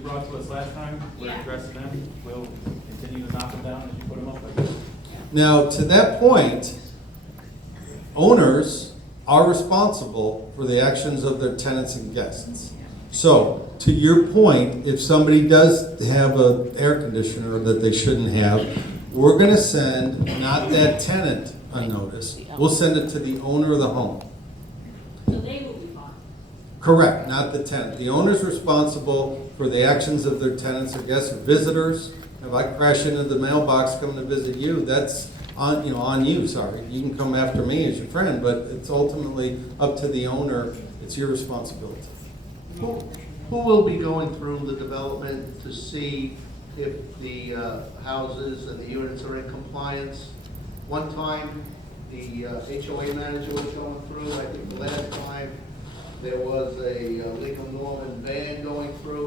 you brought to us last time, we're addressing them. We'll continue to knock them down as you put them up, I guess. Now, to that point, owners are responsible for the actions of their tenants and guests. So, to your point, if somebody does have an air conditioner that they shouldn't have, we're going to send not that tenant a notice. We'll send it to the owner of the home. So they will be fine. Correct, not the tenant. The owner's responsible for the actions of their tenants or guests or visitors. If I crash into the mailbox coming to visit you, that's on you, sorry. You can come after me as your friend, but it's ultimately up to the owner. It's your responsibility. Who will be going through the development to see if the houses and the units are in compliance? One time, the HOA manager was going through. I think the last time, there was a Lincoln Norman van going through.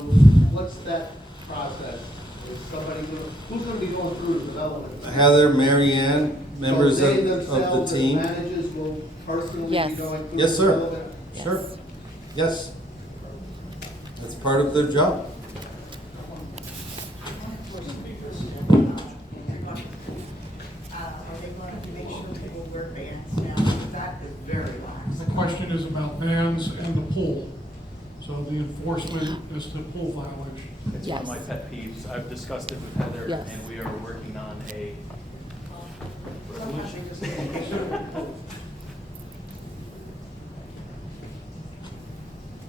What's that process? Is somebody who's going to be going through the development? Heather, Mary Ann, members So they of the themselves as team. managers will personally be Yes. going through Yes, the sir. development? Sure. Yes. That's part of their job. Are they going to make sure people wear bands now? That is very lax. The question is about bans and the pool. So the enforcement is the pool violation. It's one of my pet peeves. I've discussed it with Heather, Yes. and we are working on a resolution.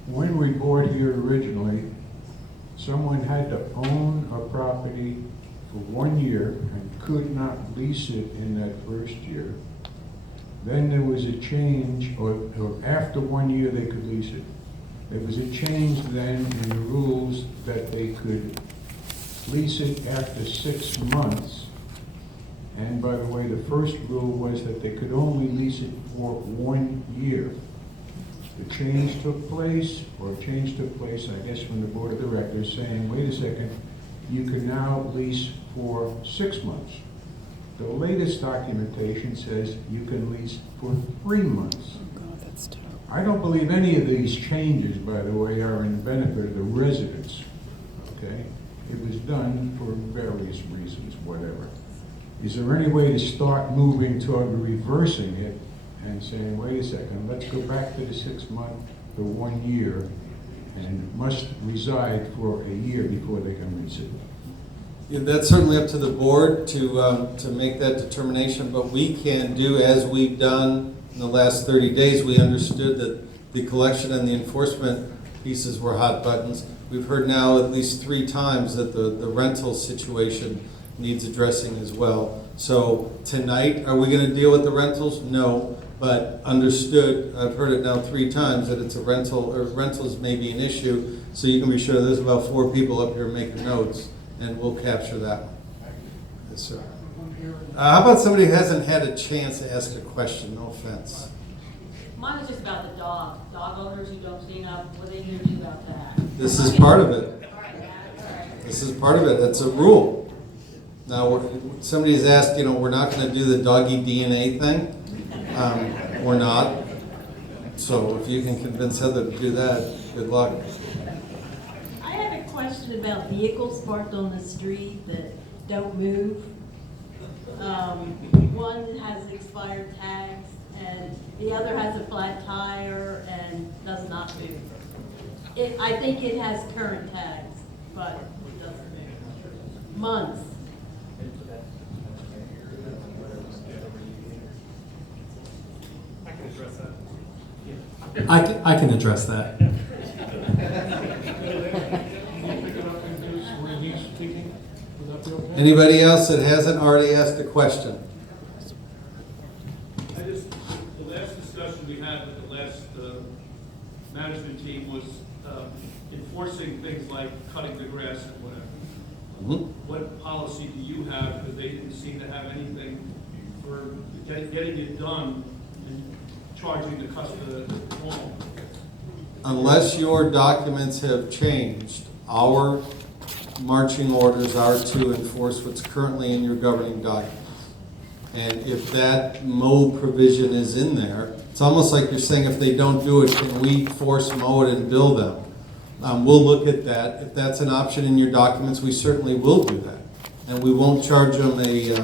When we bought here originally, someone had to own a property for 1 year and could not lease it in that first year. Then there was a change, or after 1 year they could lease it. There was a change then in the rules that they could lease it after 6 months. And by the way, the first rule was that they could only lease it for 1 year. The change took place, I guess, from the board of directors saying, wait a second, you can now lease for 6 months. The latest documentation says you can lease for 3 months. I don't believe any of these changes, by the way, are in the benefit of the residents, okay? It was done for various reasons, whatever. Is there any way to start moving toward reversing it and saying, wait a second, let's go back to the 6 month, the 1 year, and must reside for a year before they can lease it? Yeah, that's certainly up to the board to make that determination, but we can do as we've done in the last 30 days. We understood that the collection and the enforcement pieces were hot buttons. We've heard now at least 3 times that the rental situation needs addressing as well. So tonight, are we going to deal with the rentals? No, but understood, I've heard it now 3 times that it's a rental, or rentals may be an issue, so you can be sure there's about 4 people up here making notes, and we'll capture that one. Yes, sir. How about somebody who hasn't had a chance to ask a question? No offense. Mine was just about the dog owners who don't clean up. What are they going to do about that? This is part of it. This is part of it. That's a rule. Now, somebody's asked, we're not going to do the doggy DNA thing. We're not. So if you can convince Heather to do that, good luck. I have a question about vehicles parked on the street that don't move. One has expired tags and the other has a flat tire and does not move. I think it has current tags, but it doesn't move. Months. I can address that. Anybody else that hasn't already asked a question? The last discussion we had with the last management team was enforcing things like cutting the grass and whatever. What policy do you have, because they didn't seem to have anything for getting it done and charging the customer the home? Unless your documents have changed, our marching orders are to enforce what's currently in your governing documents. And if that mow provision is in there, it's almost like you're saying if they don't do it, can we force mow it and bill them? we'll look at that. If that's an option in your documents, we certainly will do that. And we won't charge them a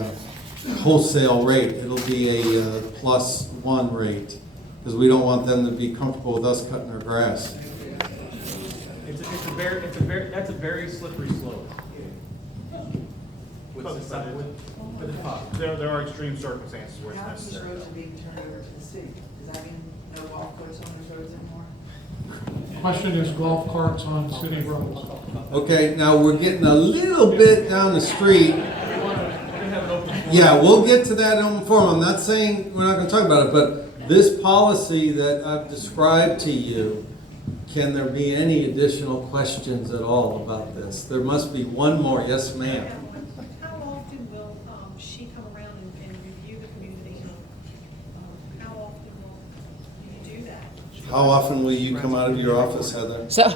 wholesale rate. It'll be a +1 rate, because we don't want them to be comfortable with us cutting their grass. That's a very slippery slope. There are extreme circumstances where it's How many necessary. roads are being turned over to the city? Does that mean no golf course on those roads anymore? Question is golf carts on city roads. Okay, now we're getting a little bit down the street. We're gonna have an open forum. Yeah, we'll get to that in open forum. I'm not saying we're not gonna talk about it, but this policy that I've described to you, can there be any additional questions at all about this? There must be one more. Yes, ma'am. How often will she come around and review the community? How often will you do that? How often will you come out of your office, Heather? So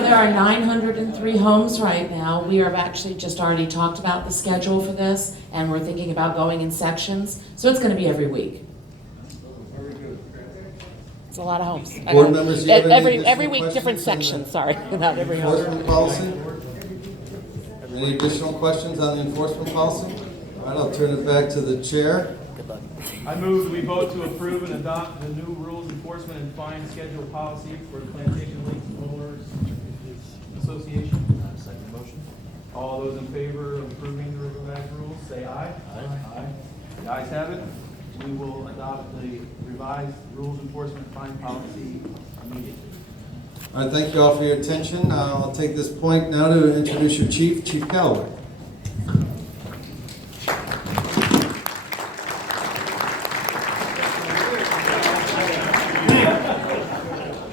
there are 903 homes right now. We have actually just already talked about the schedule for this, and we're thinking about going in sections. So it's going to be every week. It's a lot of homes. Board members, do you have any Every additional week, different questions on the sections, sorry, not every home. Enforcement policy? Any additional questions on the enforcement policy? All right, I'll turn it back to the chair. I move that we vote to approve and adopt the new rules enforcement and fine schedule policy for the Plantation Lakes Homeowners Association. Second motion. All those in favor of approving the revised rules, say aye. Aye. The ayes have it. We will adopt the revised rules enforcement and fine policy immediately. All right, thank you all for your attention. I'll take this point now to introduce your chief, Chief Calloway.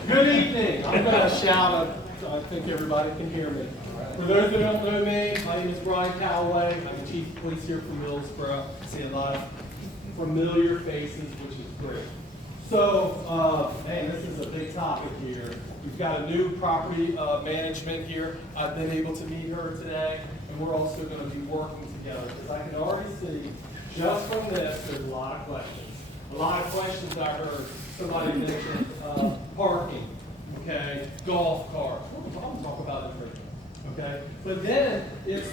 Good evening. I'm going to shout. I think everybody can hear me. For those that don't know me, my name is Brian Calloway. I'm the chief of police here from Millsboro. I see a lot of familiar faces, which is great. So, man, this is a big topic here. We've got a new property management here. I've been able to meet her today, and we're also going to be working together because I can already see just from this, there's a lot of questions. A lot of questions I heard. Somebody mentioned parking, okay, golf carts. I'll talk about it later, okay? But then it's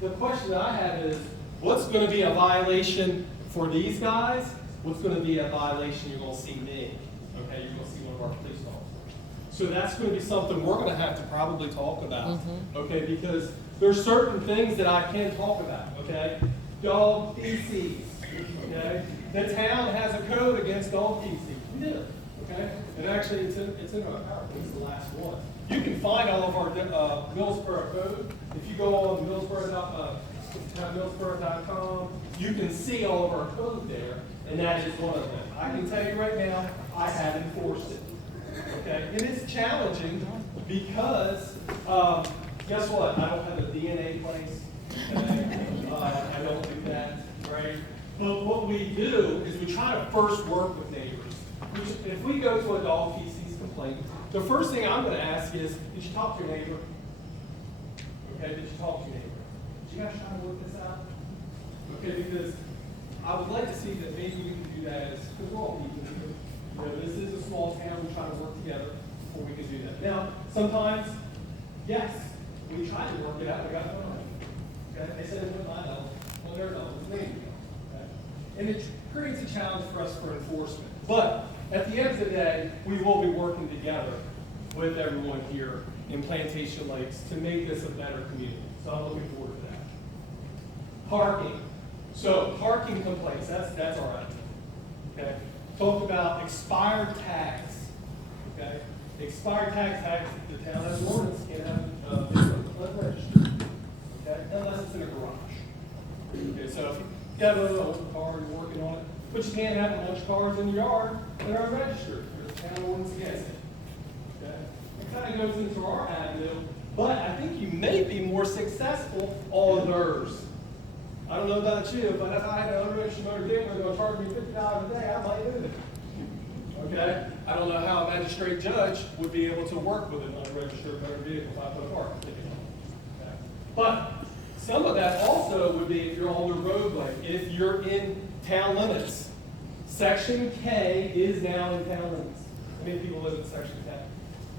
the question that I have is, what's going to be a violation for these guys? What's going to be a violation? You're going to see me, okay? You're going to see one of our police officers. So that's going to be something we're going to have to probably talk about, okay? Because there's certain things that I can talk about, okay? Dog feces, okay? The town has a code against dog feces. We did it, okay? And actually, it's in our PowerPoint. It's the last one. You can find all of our Millsboro code. If you go on Millsboro.com, you can see all of our code there, and that is one of them. I can tell you right now, I have enforced it. Okay, and it's challenging because guess what? I don't have a DNA place. Okay? I don't do that, right? But what we do is we try to first work with neighbors. If we go to a dog feces complaint, the first thing I'm going to ask is, did you talk to your neighbor? Okay, did you talk to your neighbor? Did you guys try to work this out? Okay, because I would like to see that maybe we can do that as, because we're all people here. You know, this is a small town, we try to work together before we can do that. Now, sometimes, yes, we try to work it out, we got no money. Okay, they said it was my no, well, their no, it was me. Okay? And it creates a challenge for us for enforcement. But at the end of the day, we will be working together with everyone here in Plantation Lakes to make this a better community. So I'm looking forward to that. Parking. So parking complaints, that's all right. Okay. Talk about expired tags. Okay. Expired tags, the town has an ordinance, can't have registered. Okay, unless it's in a garage. Okay, so if you have an old car and you're working on it, but you can't have a bunch of cars in your yard that are registered. There's a town ordinance against it. Okay? It kind of goes into our avenue, but I think you may be more successful on theirs. I don't know about you, but if I had an unregistered motor vehicle going to charge me $50 a day, I might do it. Okay? I don't know how a magistrate judge would be able to work with an unregistered motor vehicle if I put a parking ticket on it. Okay? But some of that also would be if you're on the roadway, if you're in town limits. Section K is now in town limits. How many people live in Section K?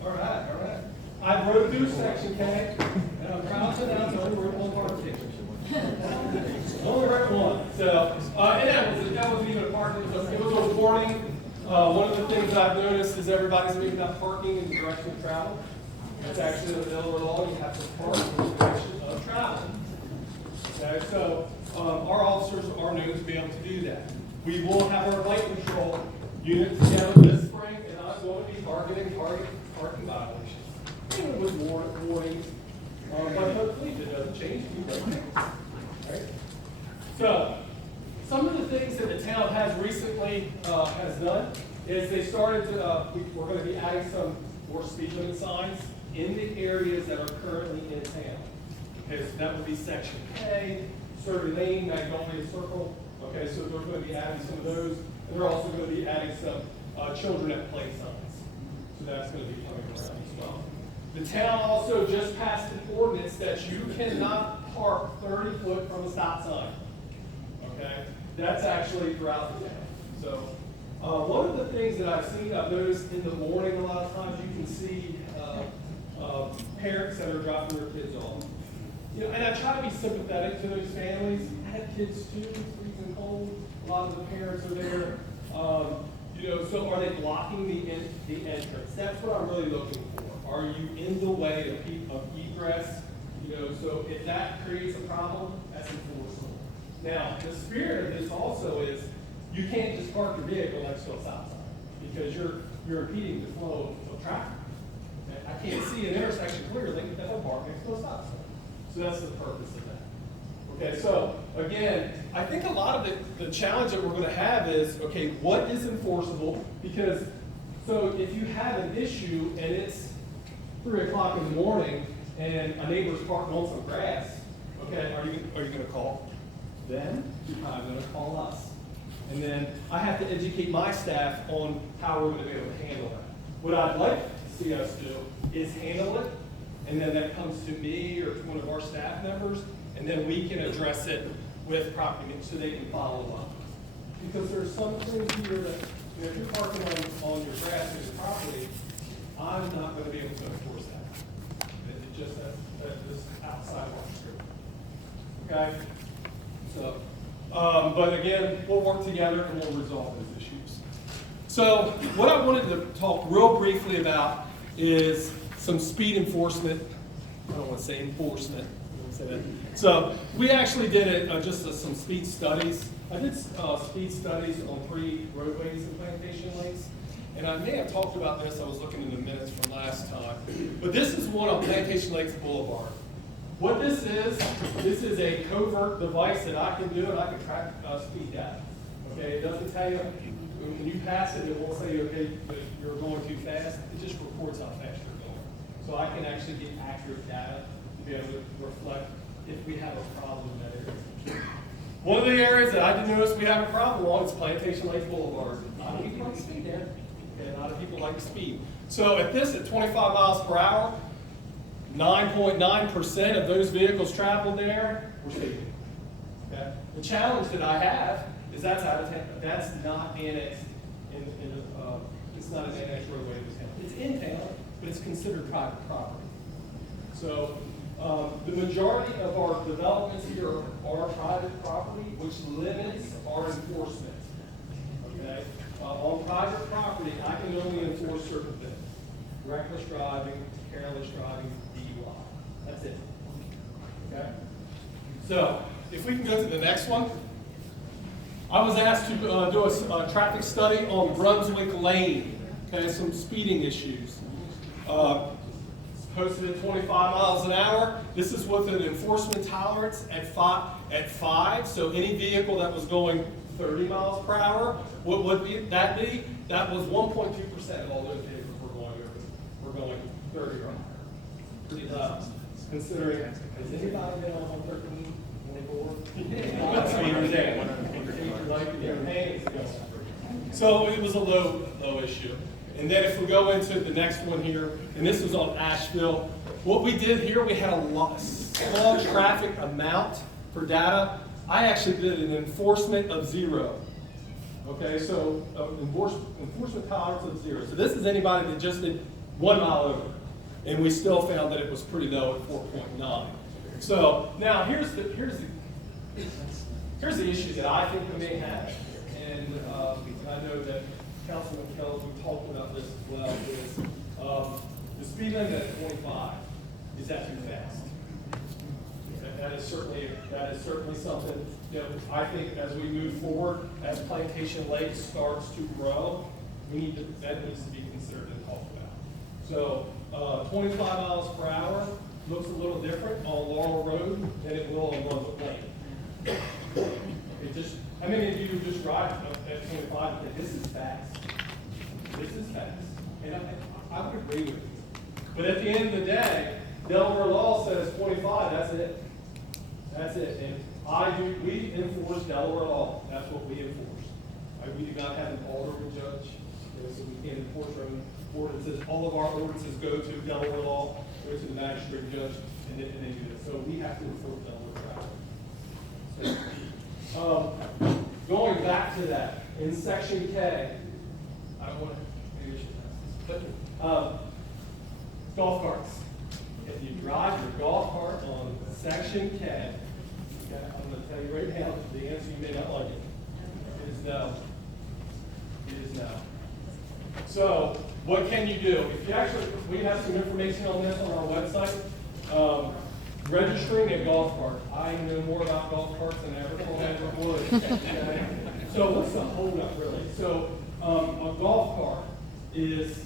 All right, all right. I rode through section K, and I'm proud to announce I only wrote one parking ticket. Only wrote one. So, and that wasn't even a parking, it was a warning. One of the things I've noticed is everybody's making up parking in the direction of travel. It's actually in the middle of the law, you have to park in the direction of travel. Okay, so our officers are known to be able to do that. We will have our light control unit together this spring, and I'm going to be targeting parking violations. Even with warnings, but hopefully if it doesn't change, we won't. Right? So, some of the things that the town has recently has done is they started to, we're going to be adding some more speed limit signs in the areas that are currently in town. Okay, so that would be section K, Surrey Lane, Magnolia Circle. Okay, so they're going to be adding some of those, and they're also going to be adding some children at play signs. So that's going to be coming around as well. The town also just passed an ordinance that you cannot park 30 foot from a stop sign. Okay, that's actually throughout the town. So one of the things that I've noticed in the morning a lot of times you can see parents that are dropping their kids off. You know, and I try to be sympathetic to those families. I have kids too, it's freezing cold. A lot of the parents are there. You know, so are they blocking the entrance? That's what I'm really looking for. Are you in the way of egress? You know, so if that creates a problem, that's enforceable. Now, the spirit of this also is you can't just park your vehicle next to a stop sign because you're impeding the flow of traffic. Okay? I can't see an intersection clearly if I park next to a stop sign. So that's the purpose of that. Okay, so again, I think a lot of the challenge that we're going to have is, okay, what is enforceable? Because, so if you have an issue and it's 3 o'clock in the morning and a neighbor's parking on some grass, okay, are you going to call them? I'm going to call us. And then I have to educate my staff on how we're going to be able to handle that. What I'd like to see us do is handle it, and then that comes to me or to one of our staff members, and then we can address it with property maintenance so they can follow up. Because there's some things here that, you know, if you're parking on your grass or your property, I'm not going to be able to enforce that. It's just that's just outside of our scope. Okay? So, but again, we'll work together and we'll resolve those issues. So, what I wanted to talk real briefly about is some speed enforcement. I don't want to say enforcement. So we actually did some speed studies. I did speed studies on 3 roadways and plantation lanes. And I may have talked about this, I was looking in the minutes from last time. But this is one on Plantation Lakes Boulevard. What this is a covert device that I can do, and I can track speed data. Okay, it doesn't tell you, when you pass it, it won't say, okay, you're going too fast. It just reports how fast you're going. So I can actually get accurate data to be able to reflect if we have a problem in that area. One of the areas that I did notice we have a problem on is Plantation Lakes Boulevard. A lot of people like to speed there. Okay, a lot of people like to speed. So at 25 miles per hour, 9.9% of those vehicles traveled there were speeding. Okay? The challenge that I have is that's out of town. That's not annexed it's not an annexed roadway in town. It's in town, but it's considered private property. So the majority of our developments here are private property, which limits our enforcement. Okay? On private property, I can only enforce certain things. Reckless driving, careless driving, DUI. That's it. Okay? So, if we can go to the next one. I was asked to do a traffic study on Brunswick Lane. Okay, some speeding issues. Posted at 25 miles an hour. This is with an enforcement tolerance at 5. So any vehicle that was going 30 miles per hour, what would that be? That was 1.2% of all those vehicles were going 30 or higher. Considering, has anybody been on 113, 24? Speeders there. So it was a low issue. And then if we go into the next one here, and this is on Asheville, what we did here, we had a small traffic amount for data. I actually did an enforcement of 0. Okay, so enforcement tolerance of 0. So this is anybody that just did 1 mile over. And we still found that it was pretty low at 4.9. So now here's the issue that I think we may have, and I know that Councilman Kelly, we talked about this as well, is the speed limit at 25, is that too fast? That is certainly something, you know, I think as we move forward, as Plantation Lake starts to grow, that needs to be considered and talked about. So 25 miles per hour looks a little different on Laurel Road than it will on Norfolk Lane. It just, how many of you just drive at 25 and think, this is fast? This is fast. And I would agree with you. But at the end of the day, Delaware law says 25, that's it. That's it. And we enforce Delaware law. That's what we enforce. We do not have an alderman judge, so we can't enforce our own ordinances. All of our ordinances go to Delaware law, go to the magistrate judge, and they do this. So we have to enforce Delaware law. Going back to that, in section K, I don't want to, maybe I should pass this, but golf carts. If you drive your golf cart on section K, okay, I'm going to tell you right now, the answer you may not like it. It is no. It is no. So, what can you do? If you actually, we have some information on this on our website. Registering a golf cart. I know more about golf carts than I ever would. Okay? So what's the holdup really? So a golf cart is,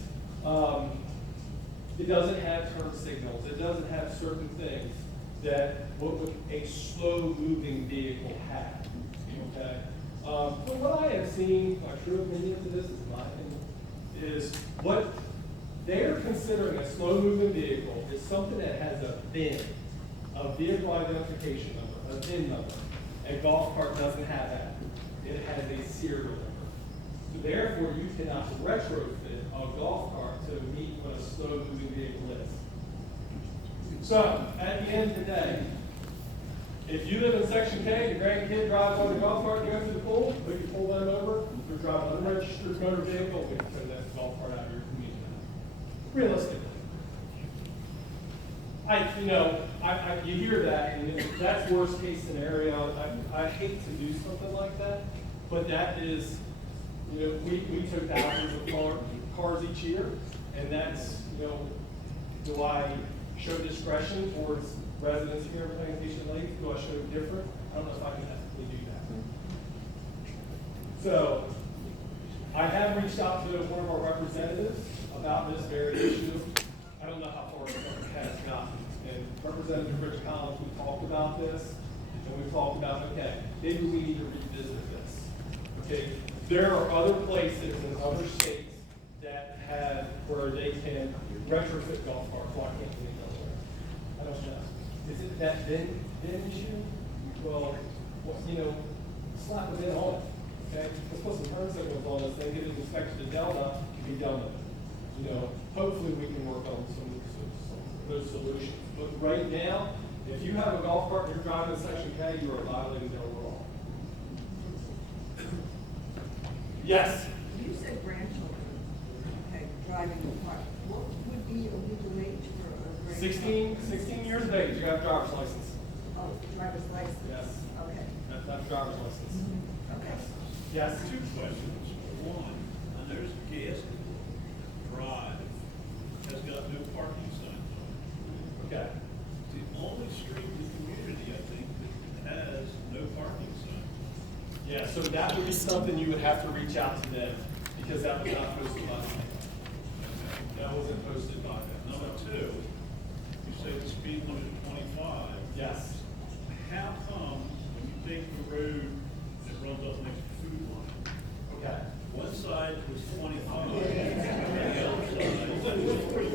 it doesn't have turn signals. It doesn't have certain things that what would a slow moving vehicle have. Okay? From what I have seen, my true opinion to this is my opinion, is what they're considering a slow moving vehicle is something that has a VIN. A vehicle identification number, a VIN number. A golf cart doesn't have that. It has a serial number. So therefore, you cannot retrofit a golf cart to meet what a slow-moving vehicle is. So, at the end of the day, if you live in Section K, your grandkid drives on the golf cart, you go to the pool, we can pull them over. If you're driving an unregistered motor vehicle, we can throw that golf cart out of your community. Realistically. You hear that, and that's worst case scenario. I hate to do something like that, but that is, you know, we took thousands of cars each year, and that's, you know, do I show discretion towards residents here in Plantation Lake? Do I show different? I don't know if I can ethically do that. So, I have reached out to one of our representatives about this very issue. I don't know how far it has gotten. And Representative Rich Collins, we talked about this, and we talked about, okay, maybe we need to revisit this. Okay, there are other places in other states that have, where they can retrofit golf carts. Why can't we go there? I don't know. Is it that VIN issue? Well, you know, slap a VIN on it. Okay, let's put some turn signals on this thing, get it inspected to Delta, and be done with it. You know, hopefully we can work on some those solutions. But right now, if you have a golf cart and you're driving in Section K, you are violating Delaware law. Yes? You said grandchildren, okay, driving the car. What would be a legal age for a grandchild? 16 years of age, you have a driver's license. Oh, driver's license? Yes. Okay. That's driver's license. Okay. Yes? Two questions. One, I noticed gas drive has got no parking signs on it. Okay. The only street in the community, I think, that has no parking signs. Yeah, so that would be something you would have to reach out to them, because that was not posted by them. That wasn't posted by them. Number two, you say the speed limit is 25. Yes. How come when you take the road that runs up next to Food Line, Okay. one side was 25, and the other side was 45?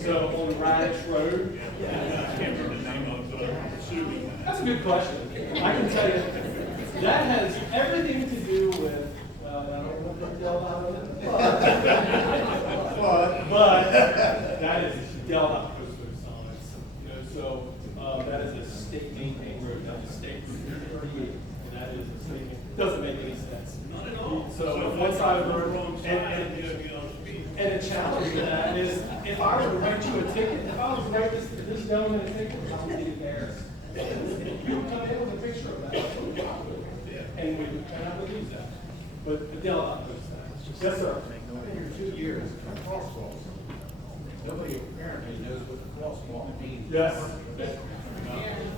So on Radish Road? I can't remember the name of it, but assuming that. That's a good question. I can tell you, that has everything to do with, I don't want to delve out of it, but that is delve out post road signs. You know, so that is a state maintained road, not a state route 38, and that is a state, doesn't make any sense. Not at all. So one side of the road, wrong side, you gotta be on speed. and the challenge to that is if I were to write you a ticket, if I was to write this gentleman a ticket, I would be embarrassed. You would come in with a picture of that, and we would, and I would use that. But Dale, I'll post that. Yes, sir. In 2 years, crosswalks. Nobody apparently knows what the crosswalk means. Yes.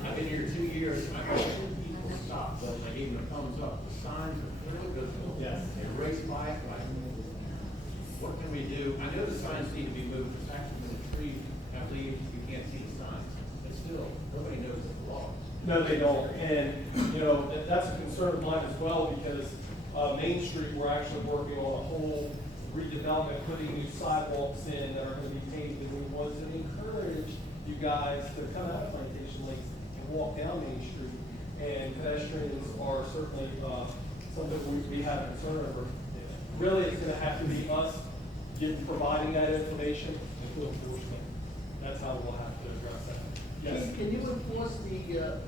I've been here 2 years, and I've seen people stop, but they gave them a thumbs up. The signs are clearly visible. Yes. They race by it, like, what can we do? I know the signs need to be moved, it's actually in the tree, I believe you can't see the signs, but still, nobody knows the law. No, they don't. And, you know, that's a concern of mine as well, because Main Street, we're actually working on a whole redevelopment, putting new sidewalks in that are going to be paved, and we want to encourage you guys to come out of Plantation Lakes and walk down Main Street. And pedestrians are certainly something we have concern over. Really, it's going to have to be us providing that information and to enforcement. That's how we'll have to address that. Yes. Can you enforce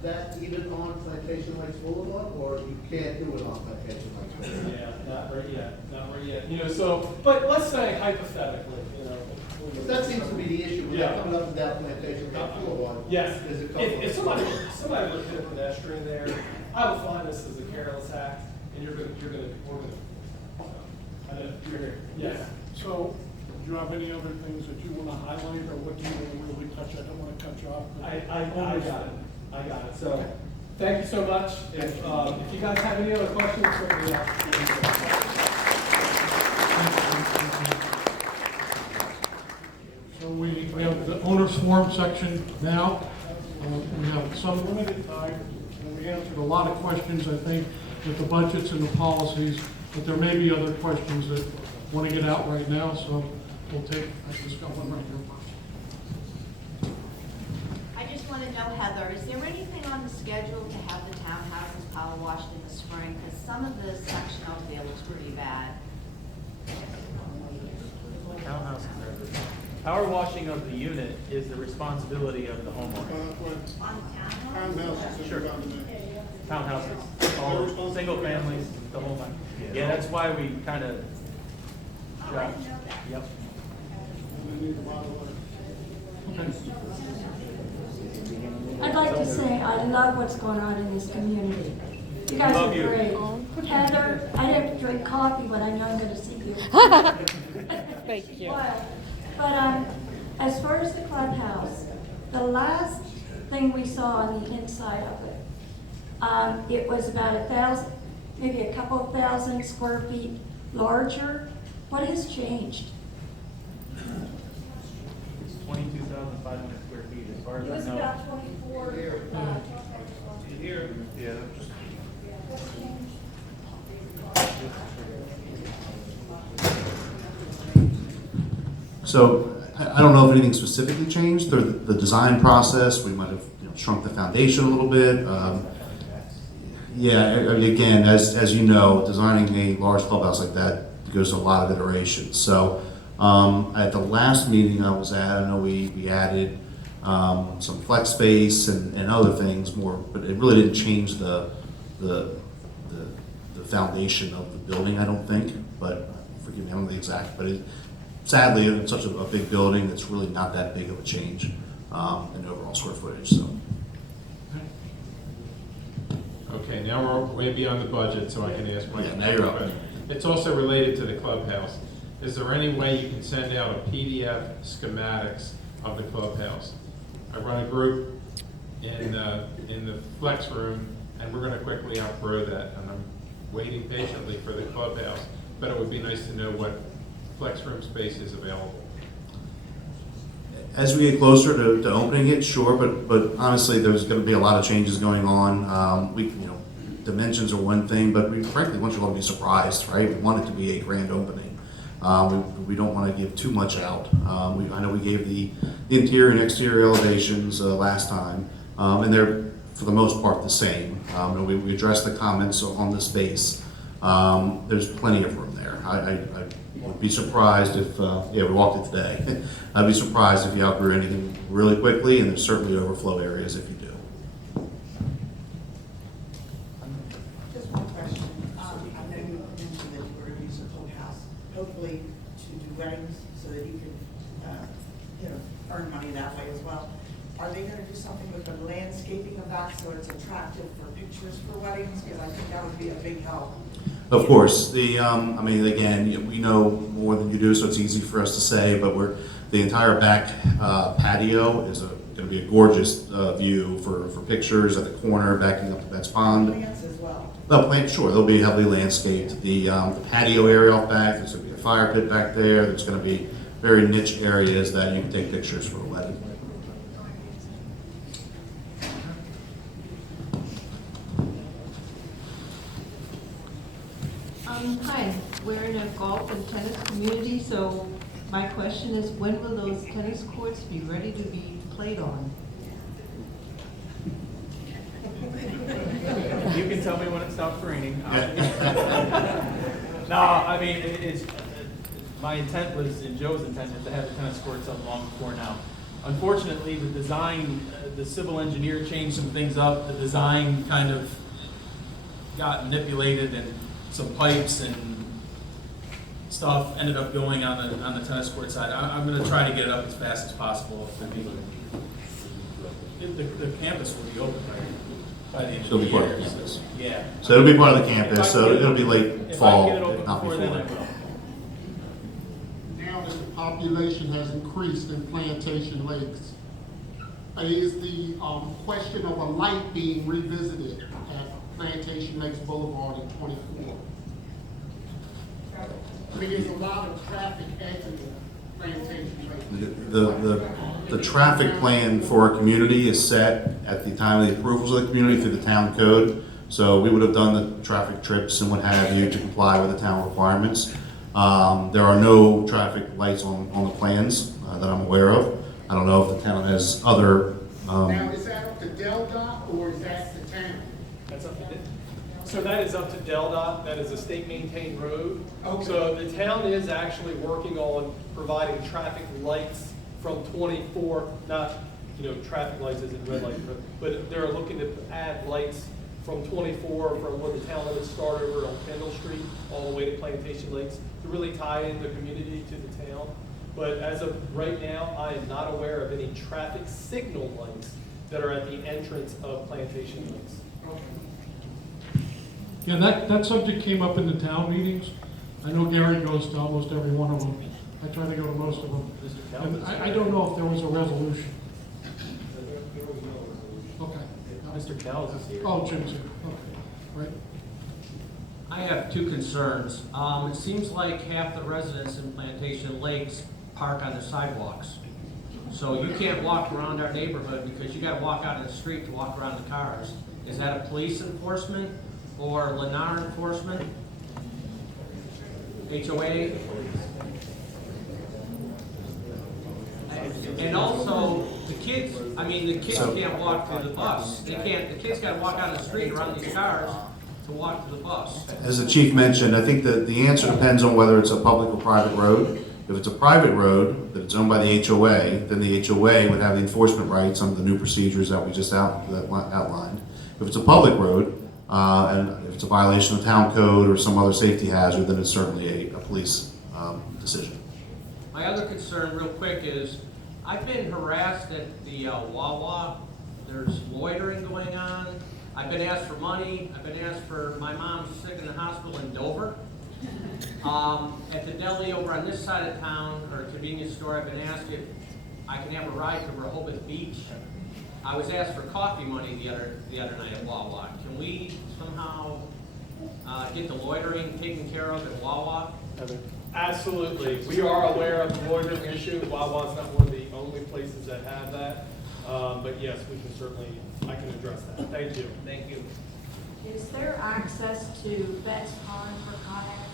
that even on Plantation Lakes Boulevard, or you can't do it on Plantation Lakes Boulevard? Yeah, not right yet, not right yet. You know, so, but let's say hypothetically, you know. That seems to be the issue, when Yeah. they're coming up and down Plantation Lakes Boulevard. Yes, There's a couple if of- somebody were to hit a pedestrian there, I would find this as a careless act, and we're gonna, I know, you're here, yes. So, do you have any other things that you want to highlight, or what do you want to really touch? I don't want to cut you off. but- I got it, so, thank you so much. If you guys have any other questions, certainly, So we have the owner's forum section now. We have some limited time, and we answered a lot of questions, I think, with the budgets and the policies, but there may be other questions that want to get out right now, so we'll take, I just got one right here first. I just want to know, Heather, is there anything on the schedule to have the townhouses power washed in the spring? Because some of the section out there looks pretty bad. Power washing of the unit is the responsibility of the homeowner. On townhouses? Sure. Townhouses, all single families, the whole nine. Yeah, that's why we kind of. Oh, I didn't know that. Yep. I'd like to say I love what's going on in this community. You guys Love are you. great. Heather, I didn't drink coffee, but I know I'm going to see you. Thank you. But as far as the clubhouse, the last thing we saw on the inside of it, it was about 1,000, maybe a couple thousand square feet larger. What has changed? It's 22,500 square feet as far It as was I know. about 24. Here. Yeah. So I don't know if anything specifically changed through the design process. We might have shrunk the foundation a little bit. Yeah, again, as you know, designing a large clubhouse like that goes to a lot of iterations. So at the last meeting I was at, I know we added some flex space and other things more, but it really didn't change the foundation of the building, I don't think. But forgive me, I don't know the exact, but sadly, it's such a big building, it's really not that big of a change in overall square footage. So. Okay, now we're way beyond the budget, so I can ask my Yeah, now you're up. It's also related to the clubhouse. Is there any way you can send out a PDF schematics of the clubhouse? I run a group in the flex room, and we're going to quickly outgrow that, and I'm waiting patiently for the clubhouse. But it would be nice to know what flex room space is available. As we get closer to opening it, sure, but honestly, there's going to be a lot of changes going on. Dimensions are one thing, but we frankly want you all to be surprised, right? We want it to be a grand opening. We don't want to give too much out. I know we gave the interior and exterior elevations last time, and they're for the most part the same. We addressed the comments on the space. There's plenty of room there. I would be surprised if, we walked it today. I'd be surprised if you outgrew anything really quickly, and there's certainly overflow areas if you do. Just one question. I know you mentioned that you were going to use a whole house, hopefully to do weddings so that you can do something with the landscaping of that so it's attractive for pictures for weddings? Because I think that would be a big help. Of course, I mean, again, we know more than you do, so it's easy for us to say, but the entire back patio is going to be a gorgeous view for pictures at the corner, backing up to Betts Pond. Plants as well. They'll be heavily landscaped. The patio area off back, there's going to be a fire pit back there, there's going to be very niche areas that you can take pictures for a wedding. Hi, we're in a golf and tennis community, so my question is, when will those tennis courts be ready to be played on? You can tell me when it stops raining. No, I mean, my intent was, and Joe's intent was to have the tennis courts up long before now. Unfortunately, the design, the civil engineer changed some things up. The design kind of got manipulated, and some pipes and stuff ended up going on the tennis court side. I'm going to try to get it up as fast as possible. The campus will be open by the end of the year. It'll be part of the campus. Yeah. So it'll be part of the campus, so it'll be late fall, if not before. Then I will. Now that the population has increased in Plantation Lakes, is the question of a light being revisited at Plantation Lakes Boulevard in 24? I mean, there's a lot of traffic exiting Plantation Lakes. The traffic plan for our community is set at the time of the approvals of the community through the town code. So we would have done the traffic trips and what have you to comply with the town requirements. There are no traffic lights on the plans that I'm aware of. I don't know if the town has other. Now, is that up to DelDOT or is that the town? That's up to, so that is up to DelDOT. That is a state-maintained road. Okay. So the town is actually working on providing traffic lights from 24, not, traffic lights as in red light, but they're looking to add lights from 24 from where the town limits start over on Kendall Street all the way to Plantation Lakes to really tie in the community to the town. But as of right now, I am not aware of any traffic signal lights that are at the entrance of Plantation Lakes. Yeah, that subject came up in the town meetings. I know Gary goes to almost every one of them. I try to go to most of them. And I don't know if there was a resolution. Okay. Mr. Callis is here. Oh, Jim's here. Okay, right. I have two concerns. It seems like half the residents in Plantation Lakes park on the sidewalks. So you can't walk around our neighborhood because you gotta walk out in the street to walk around the cars. Is that a police enforcement or Lennar enforcement? HOA? And also, the kids can't walk to the bus. The kids gotta walk out in the street around these cars to walk to the bus. As the chief mentioned, I think that the answer depends on whether it's a public or private road. If it's a private road that it's owned by the HOA, then the HOA would have the enforcement rights under the new procedures that we just outlined. If it's a public road, and if it's a violation of town code or some other safety hazard, then it's certainly a police decision. My other concern, real quick, is I've been harassed at the Wawa. There's loitering going on. I've been asked for money. I've been asked for, my mom's sick in the hospital in Dover. At the deli over on this side of town, or convenience store, I've been asked if I can have a ride to Rehoboth Beach. I was asked for coffee money the other night at Wawa. Can we somehow get the loitering taken care of at Wawa? Absolutely. We are aware of the loitering issue. Wawa's not one of the only places that have that. But yes, we can certainly, I can address that. Thank you. Thank you. Is there access to Betts Pond for kayaking?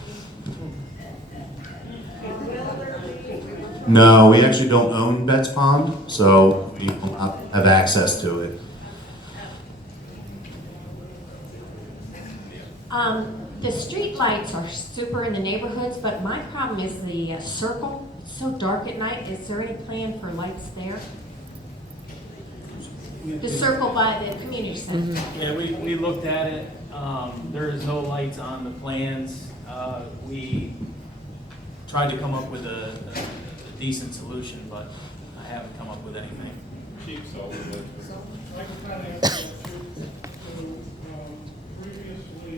No, we actually don't own Betts Pond, so we don't have access to it. The street lights are super in the neighborhoods, but my problem is the circle. It's so dark at night. Is there any plan for lights there? The circle by the community center. Yeah, we looked at it. There is no lights on the plans. We tried to come up with a decent solution, but I haven't come up with anything. cheap solar, but. I can kind of answer that too. So, previously,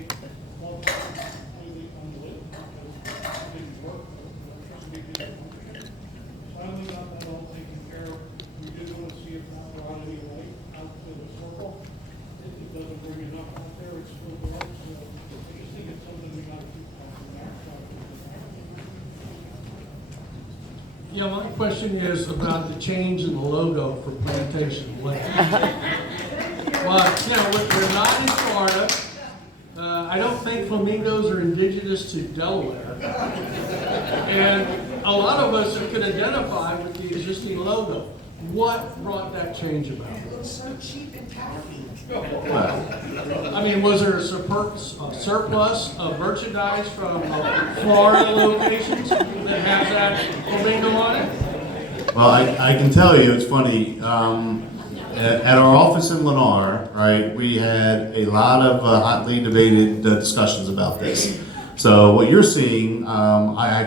all the completely unlit, because it didn't work, electricity didn't function. Finally got that all taken care of. We did want to see if that brought any light out to the circle. If it doesn't bring enough out there, it's still dark, so I just think it's something we gotta keep talking about. Yeah, my question is about the change in the logo for Plantation Lake. Well, you know, we're not in Florida. I don't think flamingos are indigenous to Delaware. And a lot of us could identify with the existing logo. What brought that change about? It looks so cheap and tacky. I mean, was there a surplus of merchandise from Florida locations that have that flamingo on it? Well, I can tell you, it's funny, at our office in Lennar, right, we had a lot of hotly debated discussions about this. So what you're seeing, I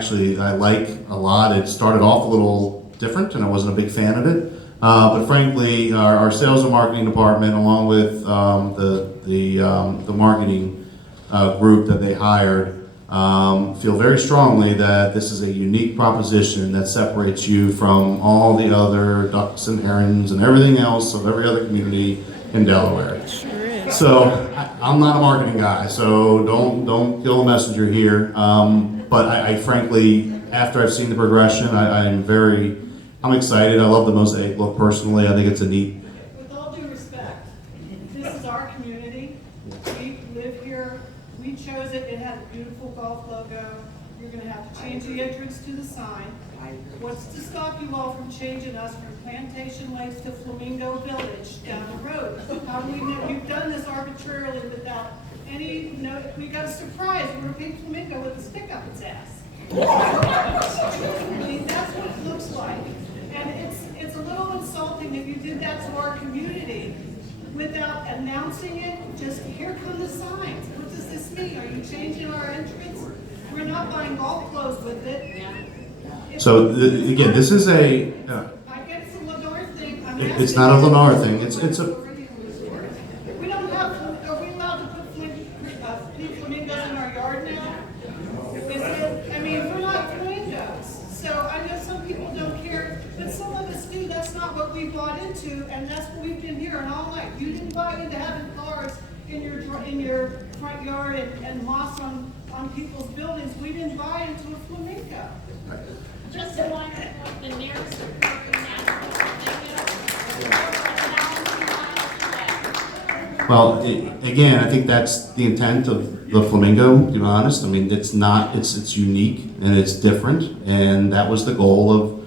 like a lot. It started off a little different, and I wasn't a big fan of it. But frankly, our sales and marketing department, along with the marketing group that they hired, feel very strongly that this is a unique proposition that separates you from all the other ducks and herons and everything else of every other community in Delaware. So I'm not a marketing guy, so don't kill the messenger here. But I frankly, after I've seen the progression, I'm excited. I love the mosaic look personally. I think it's a neat. With all due respect, this is our community. We live here. We chose it. It has a beautiful golf logo. You're going to have to change the entrance to the sign. What's to stop you all from changing us from Plantation Lakes to Flamingo Village down the road? How do we know? You've done this arbitrarily without any note. We got a surprise. We're a big flamingo with a stick up its ass. Truthfully, that's what it looks like. And it's a little insulting if you did that to our community without announcing it. Just, here come the signs. What does this mean? Are you changing our entrance? We're not buying golf clothes with it. So again, this is a. I get it's a Lennar thing. It's not a Lennar thing. It's a. We don't have, are we allowed to put flamingos in our yard now? I mean, we're not flamingos. So I know some people don't care, but some of us do. That's not what we bought into, and that's what we've been hearing all night. You didn't buy into having cars in your front yard and moss on people's buildings. We didn't buy into a flamingo. Just to wonder what the nearest suburban national flamingo. Well, again, I think that's the intent of the flamingo, to be honest. I mean, it's unique and it's different, and that was the goal